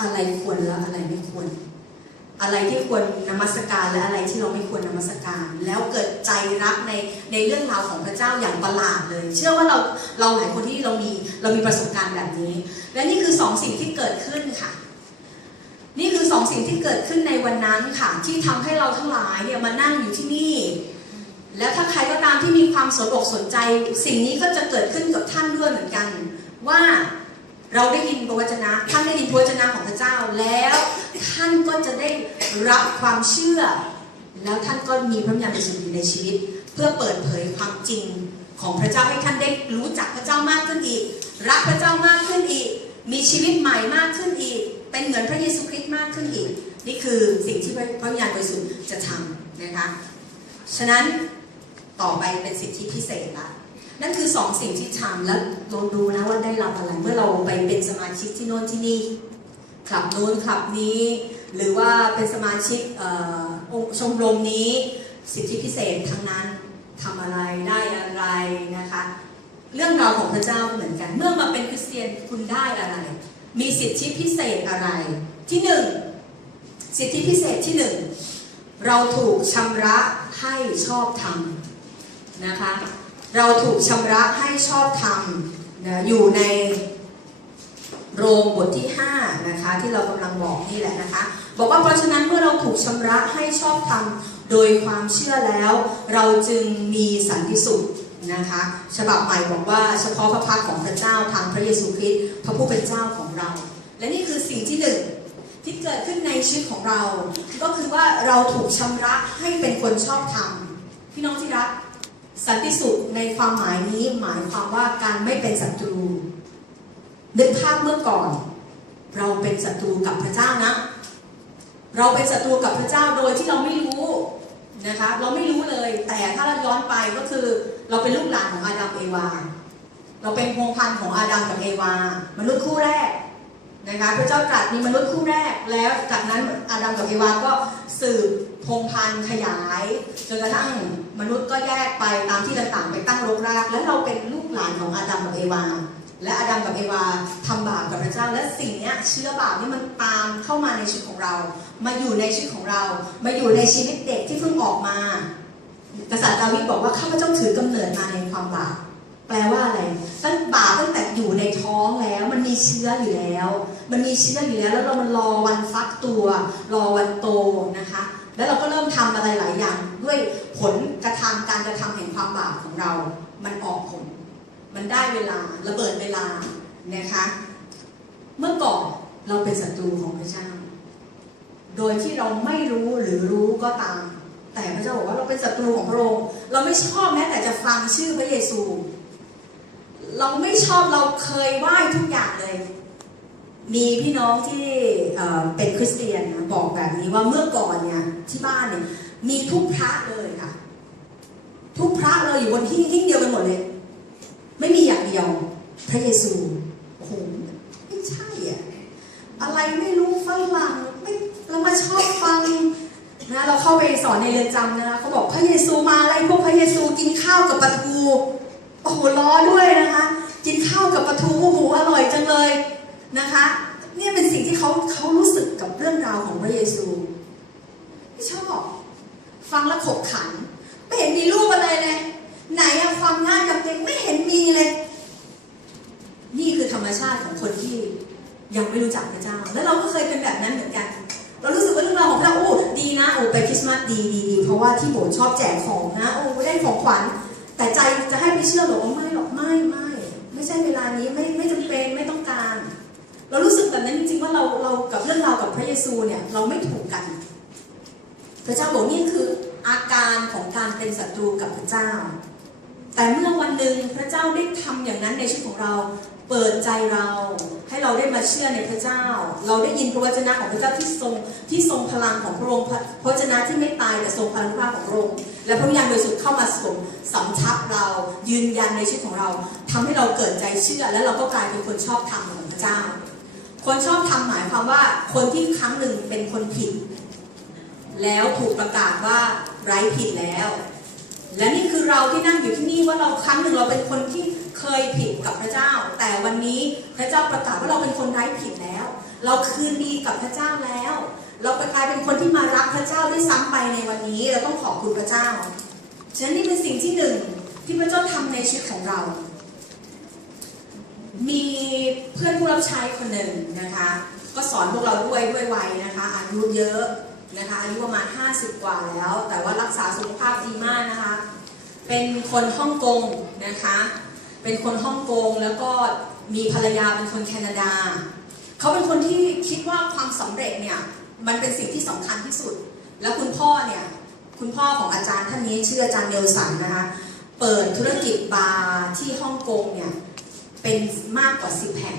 อะไรควรและอะไรไม่ควร อะไรที่ควรนมัสการและอะไรที่เราไม่ควรนมัสการ แล้วเกิดใจรักในในเรื่องราวของพระเจ้าอย่างประหลาดเลย เชื่อว่าเราเราหลายคนที่เรามีเรามีประสบการณ์แบบนี้ และนี่คือสองสิ่งที่เกิดขึ้นค่ะนี่คือสองสิ่งที่เกิดขึ้นในวันนั้นค่ะ ที่ทำให้เราทั้งหลายเนี่ยมานั่งอยู่ที่นี่ แล้วถ้าใครก็ตามที่มีความสนอกสนใจ สิ่งนี้ก็จะเกิดขึ้นกับท่านด้วยเหมือนกัน ว่า เราได้ยินพระวจนะ ท่านได้ยินพระวจนะของพระเจ้าแล้ว ท่านก็จะได้รับความเชื่อ แล้วท่านก็มีพระญญาณบริสุทธิ์อยู่ในชีวิต เพื่อเปิดเผยความจริงของพระเจ้าให้ท่านได้รู้จักพระเจ้ามากขึ้นอีก รักพระเจ้ามากขึ้นอีก มีชีวิตใหม่มากขึ้นอีก เป็นเหมือนพระเยซูคริสต์มากขึ้นอีก นี่คือสิ่งที่พระวิญญาณบริสุทธิ์จะทำนะคะ ฉะนั้นต่อไปเป็นสิทธิพิเศษละนั่นคือสองสิ่งที่ทำแล้วลองดูนะว่าได้รับอะไร เราไปเป็นสมาชิกที่โน่นที่นี่คลับนู้นคลับนี้ หรือว่าเป็นสมาชิกช่องค์ชมรมนี้สิทธิพิเศษทั้งนั้นทำอะไรได้อะไรนะคะ เรื่องราวของพระเจ้าเหมือนกัน เมื่อมาเป็นคริสเตียนคุณได้อะไร มีสิทธิพิเศษอะไรที่หนึ่งสิทธิพิเศษที่หนึ่งเราถูกชำระให้ชอบธรรมนะคะ เราถูกชำระให้ชอบธรรมนะอยู่ใน โรมบทที่5นะคะที่เรากำลังบอกนี่แหละนะคะ บอกว่าเพราะฉะนั้นเมื่อเราถูกชำระให้ชอบธรรมโดยความเชื่อแล้ว เราจึงมีสันติสุขนะคะฉบับใหม่บอกว่าเฉพาะพระพักของพระเจ้าทางพระเยซูคริสต์พระผู้เป็นเจ้าของเรา และนี่คือสิ่งที่หนึ่งที่เกิดขึ้นในชีวิตของเรา ก็คือว่าเราถูกชำระให้เป็นคนชอบธรรมพี่น้องที่รักสันติสุขในความหมายนี้หมายความว่าการไม่เป็นศัตรู นึกภาพเมื่อก่อน เราเป็นศัตรูกับพระเจ้านะ เราเป็นศัตรูกับพระเจ้าโดยที่เราไม่รู้นะคะเราไม่รู้เลยแต่ถ้าเราย้อนไปก็คือ เราเป็นลูกหลานของอาดัมเอวา เราเป็นพงพันธุ์ของอาดัมกับเอวา มนุษย์คู่แรกนะคะพระเจ้าตรัสมีมนุษย์คู่แรกแล้วจากนั้นอาดัมกับเอวาก็สืบพงพันธุ์ขยายจนกระทั่งมนุษย์ก็แยกไปตามที่ต่างๆไปตั้งรกราก และเราเป็นลูกหลานของอาดัมกับเอวา และอาดัมกับเอวาทำบาปกับพระเจ้า และสิ่งนี้เชื้อบาปนี่มันตามเข้ามาในชีวิตของเรา มาอยู่ในชีวิตของเรา มาอยู่ในชีวิตเด็กที่เพิ่งออกมากษัตริย์ดาวิดบอกว่าข้าพเจ้าถือกำเนิดมาในความบาปแปลว่าอะไรตั้งบาปตั้งแต่อยู่ในท้องแล้ว มันมีเชื้ออยู่แล้ว มันมีเชื้ออยู่แล้ว แล้วเรามันรอวันฟักตัว รอวันโตนะคะ แล้วเราก็เริ่มทำอะไรหลายอย่าง ด้วยผลกระทำการกระทำแห่งความบาปของเรา มันออกผล มันได้เวลาระเบิดเวลานะคะ เมื่อก่อนเราเป็นศัตรูของพระเจ้า โดยที่เราไม่รู้หรือรู้ก็ตาม แต่พระเจ้าบอกว่าเราเป็นศัตรูของพระองค์เราไม่ชอบแม้แต่จะฟังชื่อพระเยซู เราไม่ชอบเราเคยไหว้ทุกอย่างเลย มีพี่น้องที่เเป็นคริสเตียนนะบอกแบบนี้ว่าเมื่อก่อนเนี่ยที่บ้านเนี่ยมีทุกพระเลยค่ะ ทุกพระเลยอยู่บนที่ทิ้งเดียวกันหมดเลย ไม่มีอย่างเดียว พระเยซูโอ้โหไม่ใช่อะอะไรไม่รู้ฝรั่งไม่เรามาชอบฟังนะเราเข้าไปสอนในเรือนจำนะคะเขาบอกพระเยซูมาอะไรพวกพระเยซูกินข้าวกับปลาทูโอ้โหล้อด้วยนะคะ กินข้าวกับปลาทูโอ้โหอร่อยจังเลยนะคะเนี่ยเป็นสิ่งที่เขาเขารู้สึกกับเรื่องราวของพระเยซูไม่ชอบ ฟังแล้วขบขันไม่เห็นมีรูปอะไรเลย ไหนอะความง่ายกับเด็กไม่เห็นมีเลย นี่คือธรรมชาติของคนที่ยังไม่รู้จักพระเจ้า แล้วเราก็เคยเป็นแบบนั้นเหมือนกัน เรารู้สึกว่าเรื่องราวของพระโอ้ดีนะโอ้ไปคริสต์มาสดีดีดีเพราะว่าที่โบสถ์ชอบแจกของนะโอ้ได้ของขวัญ แต่ใจจะให้ไปเชื่อหรอว่าไม่หรอกไม่ไม่ไม่ใช่เวลานี้ไม่ไม่จำเป็นไม่ต้องการ เรารู้สึกแบบนั้นจริงๆว่าเราเรากับเรื่องราวกับพระเยซูเนี่ยเราไม่ถูกกัน พระเจ้าบอกนี่คืออาการของการเป็นศัตรูกับพระเจ้า แต่เมื่อวันหนึ่งพระเจ้าได้ทำอย่างนั้นในชีวิตของเรา เปิดใจเรา ให้เราได้มาเชื่อในพระเจ้า เราได้ยินพระวจนะของพระเจ้าที่ทรงที่ทรงพลังของพระองค์พระวจนะที่ไม่ตายแต่ทรงพลังภาพของพระองค์และพระวิญญาณบริสุทธิ์เข้ามาสวมสำทับเรา ยืนยันในชีวิตของเราทำให้เราเกิดใจเชื่อ และเราก็กลายเป็นคนชอบธรรมของพระเจ้า คนชอบธรรมหมายความว่าคนที่ครั้งหนึ่งเป็นคนผิด แล้วถูกประกาศว่าไร้ผิดแล้ว และนี่คือเราที่นั่งอยู่ที่นี่ว่าเราครั้งหนึ่งเราเป็นคนที่เคยผิดกับพระเจ้า แต่วันนี้พระเจ้าประกาศว่าเราเป็นคนไร้ผิดแล้ว เราคืนดีกับพระเจ้าแล้ว เรากลายเป็นคนที่มารักพระเจ้าด้วยซ้ำไปในวันนี้ เราต้องขอบคุณพระเจ้าฉะนั้นนี่เป็นสิ่งที่หนึ่งที่พระเจ้าทำในชีวิตของเรา มีเพื่อนผู้รับใช้คนหนึ่งนะคะ ก็สอนพวกเราด้วยด้วยวัยนะคะอายุเยอะ นะคะอายุประมาณ 50 กว่าแล้ว แต่ว่ารักษาสุขภาพดีมากนะคะ เป็นคนฮ่องกงนะคะ เป็นคนฮ่องกงแล้วก็มีภรรยาเป็นคนแคนาดา เขาเป็นคนที่คิดว่าความสำเร็จเนี่ยมันเป็นสิ่งที่สำคัญที่สุด แล้วคุณพ่อเนี่ยคุณพ่อของอาจารย์ท่านนี้ชื่ออาจารย์เนลสันนะคะเปิดธุรกิจบาร์ที่ฮ่องกงเนี่ยเป็นมากกว่า 10 แห่ง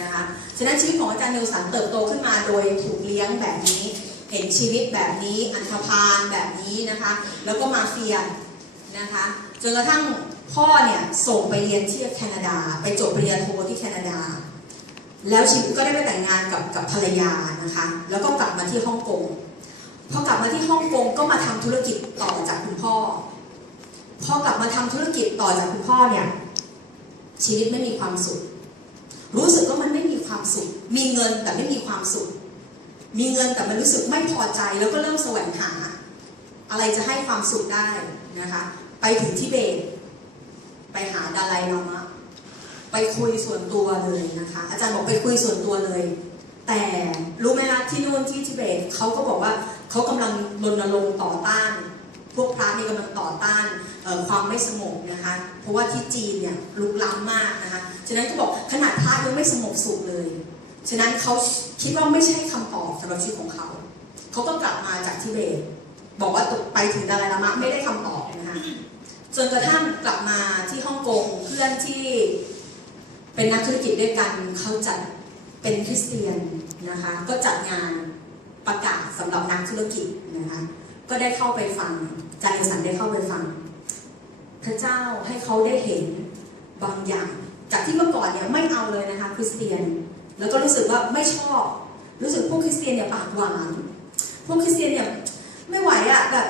นะคะ ฉะนั้นชีวิตของอาจารย์เนลสันเติบโตขึ้นมาโดยถูกเลี้ยงแบบนี้ เห็นชีวิตแบบนี้ อันธพาลแบบนี้นะคะ แล้วก็มาเฟียนะคะจนกระทั่งพ่อเนี่ยส่งไปเรียนที่แคนาดา ไปจบปริญญาโทที่แคนาดา แล้วชีวิตก็ได้ไปแต่งงานกับกับภรรยานะคะ แล้วก็กลับมาที่ฮ่องกงพอกลับมาที่ฮ่องกงก็มาทำธุรกิจต่อจากคุณพ่อพอกลับมาทำธุรกิจต่อจากคุณพ่อเนี่ยชีวิตไม่มีความสุข รู้สึกว่ามันไม่มีความสุข มีเงินแต่ไม่มีความสุข มีเงินแต่มันรู้สึกไม่พอใจแล้วก็เริ่มแสวงหา อะไรจะให้ความสุขได้นะคะ ไปถึงทิเบตไปหาดาไลลามะไปคุยส่วนตัวเลยนะคะ อาจารย์บอกไปคุยส่วนตัวเลย แต่รู้ไหมคะที่นู่นที่ทิเบตเขาก็บอกว่าเขากำลังรณรงค์ต่อต้าน พวกพระนี่กำลังต่อต้านความไม่สงบนะคะ เพราะว่าที่จีนเนี่ยลุกล้ำมากนะคะฉะนั้นก็บอกขนาดพระยังไม่สงบสุขเลย ฉะนั้นเขาคิดว่าไม่ใช่คำตอบสำหรับชีวิตของเขา เขาก็กลับมาจากทิเบต บอกว่าไปถึงดาลายลามะไม่ได้คำตอบนะคะจนกระทั่งกลับมาที่ฮ่องกงเพื่อนที่เป็นนักธุรกิจด้วยกันเขาจัดเป็นคริสเตียนนะคะก็จัดงานประกาศสำหรับนักธุรกิจนะคะก็ได้เข้าไปฟังอาจารย์สันได้เข้าไปฟัง พระเจ้าให้เขาได้เห็นบางอย่าง จากที่เมื่อก่อนเนี่ยไม่เอาเลยนะคะคริสเตียน แล้วก็รู้สึกว่าไม่ชอบ รู้สึกพวกคริสเตียนเนี่ยปากหวาน พวกคริสเตียนเนี่ยไม่ไหวอะแบบ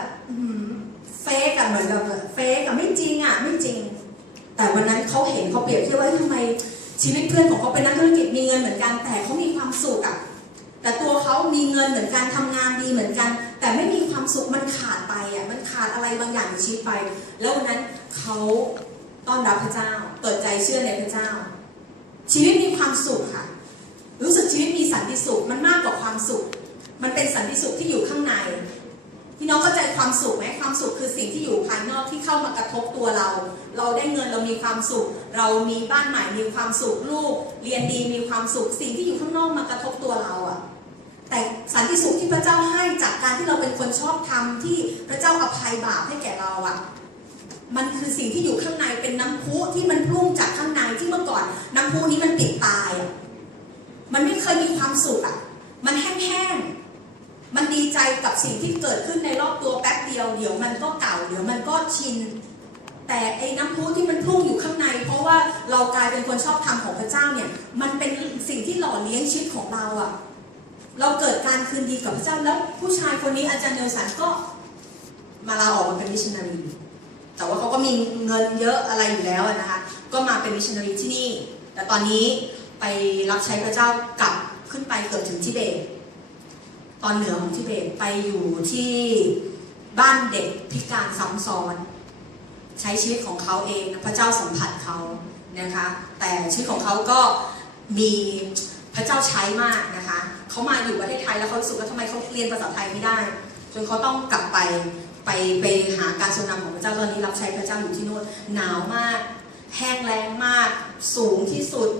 เฟกอะเหมือนแบบเฟกอะไม่จริงอะไม่จริง แต่วันนั้นเขาเห็นเขาเปรียบเทียบว่าทำไมชีวิตเพื่อนของเขาเป็นนักธุรกิจมีเงินเหมือนกันแต่เขามีความสุขอะแต่ตัวเขามีเงินเหมือนกันทำงานดีเหมือนกัน แต่ไม่มีความสุขมันขาดไปอะมันขาดอะไรบางอย่างในชีวิตไป แล้ววันนั้นเขาต้อนรับพระเจ้า เปิดใจเชื่อในพระเจ้า ชีวิตมีความสุขค่ะ ตมีสันติสุขมันมากกว่าความสุข มันเป็นสันติสุขที่อยู่ข้างในพี่น้องเข้าใจความสุขไหมความสุขคือสิ่งที่อยู่ภายนอกที่เข้ามากระทบตัวเรา เราได้เงินเรามีความสุข เรามีบ้านใหม่มีความสุขลูก เรียนดีมีความสุข สิ่งที่อยู่ข้างนอกมากระทบตัวเราอะแต่สันติสุขที่พระเจ้าให้จากการที่เราเป็นคนชอบทำที่พระเจ้าอภัยบาปให้แก่เราอะมันคือสิ่งที่อยู่ข้างในเป็นน้ำพุที่มันพุ่งจากข้างในที่เมื่อก่อน น้ำพุนี้มันปิดตายอะ มันไม่เคยมีความสุขอะมันแห้งๆ มันดีใจกับสิ่งที่เกิดขึ้นในรอบตัวแป๊บเดียว เดี๋ยวมันก็เก่า เดี๋ยวมันก็ชิน แต่ไอ้น้ำพุที่มันพุ่งอยู่ข้างใน เพราะว่าเรากลายเป็นคนชอบธรรมของพระเจ้าเนี่ย มันเป็นสิ่งที่หล่อเลี้ยงชีวิตของเราอะเราเกิดการคืนดีกับพระเจ้าแล้วผู้ชายคนนี้อาจารย์เนลสันก็มาลาออกมาเป็นมิชชันนารีแต่ว่าเขาก็มีเงินเยอะอะไรอยู่แล้วนะคะ ก็มาเป็นมิชชันนารีที่นี่ แต่ตอนนี้ ไปรับใช้พระเจ้ากลับขึ้นไปเกือบถึงทิเบต ตอนเหนือของทิเบตไปอยู่ที่บ้านเด็กพิการซ้ำซ้อน ใช้ชีวิตของเขาเองพระเจ้าสัมผัสเขานะคะ แต่ชีวิตของเขาก็มีพระเจ้าใช้มากนะคะเขามาอยู่ประเทศไทยแล้วเขารู้สึกว่าทำไมเขาเรียนภาษาไทยไม่ได้ จนเขาต้องกลับไปไปไปหาการทรงนำของพระเจ้าตอนนี้รับใช้พระเจ้าอยู่ที่โน่นหนาวมาก แห้งแล้งมาก สูงที่สุด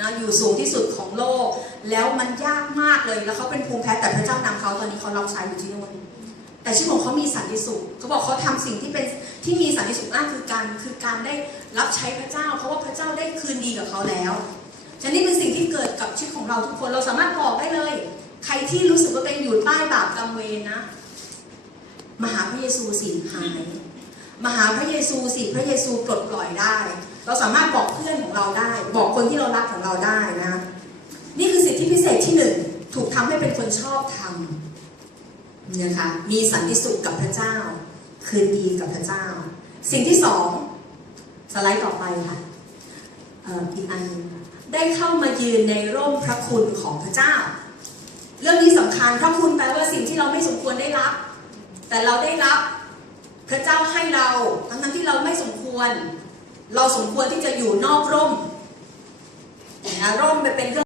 นะอยู่สูงที่สุดของโลก แล้วมันยากมากเลยแล้วเขาเป็นภูมิแพ้แต่พระเจ้านำเขาตอนนี้เขารับใช้อยู่ที่โน่นแต่ชีวิตของเขามีสันติสุขเขาบอกเขาทำสิ่งที่เป็นที่มีสันติสุขมากคือการคือการได้รับใช้พระเจ้า เพราะว่าพระเจ้าได้คืนดีกับเขาแล้วฉะนั้เป็นสิ่งที่เกิดกับชีวิตของเราทุกคนเราสามารถบอกได้เลย ใครที่รู้สึกว่าตัวเองอยู่ใต้บาปกรรมเวรนะมาหาพระเยซูสิหายมาหาพระเยซูสิพระเยซูปลดปล่อยได้ เราสามารถบอกเพื่อนของเราได้ บอกคนที่เรารักของเราได้นะ นี่คือสิทธิพิเศษที่หนึ่งถูกทำให้เป็นคนชอบทำนะคะมีสันติสุขกับพระเจ้า คืนดีกับพระเจ้า สิ่งที่สองสไลด์ต่อไปค่ะอีกอันได้เข้ามายืนในร่มพระคุณของพระเจ้า เรื่องนี้สำคัญพระคุณแปลว่าสิ่งที่เราไม่สมควรได้รับ แต่เราได้รับพระเจ้าให้เราทั้งนั้นที่เราไม่สมควร เราสมควรที่จะอยู่นอกร่มนะร่มเป็นเรื่อง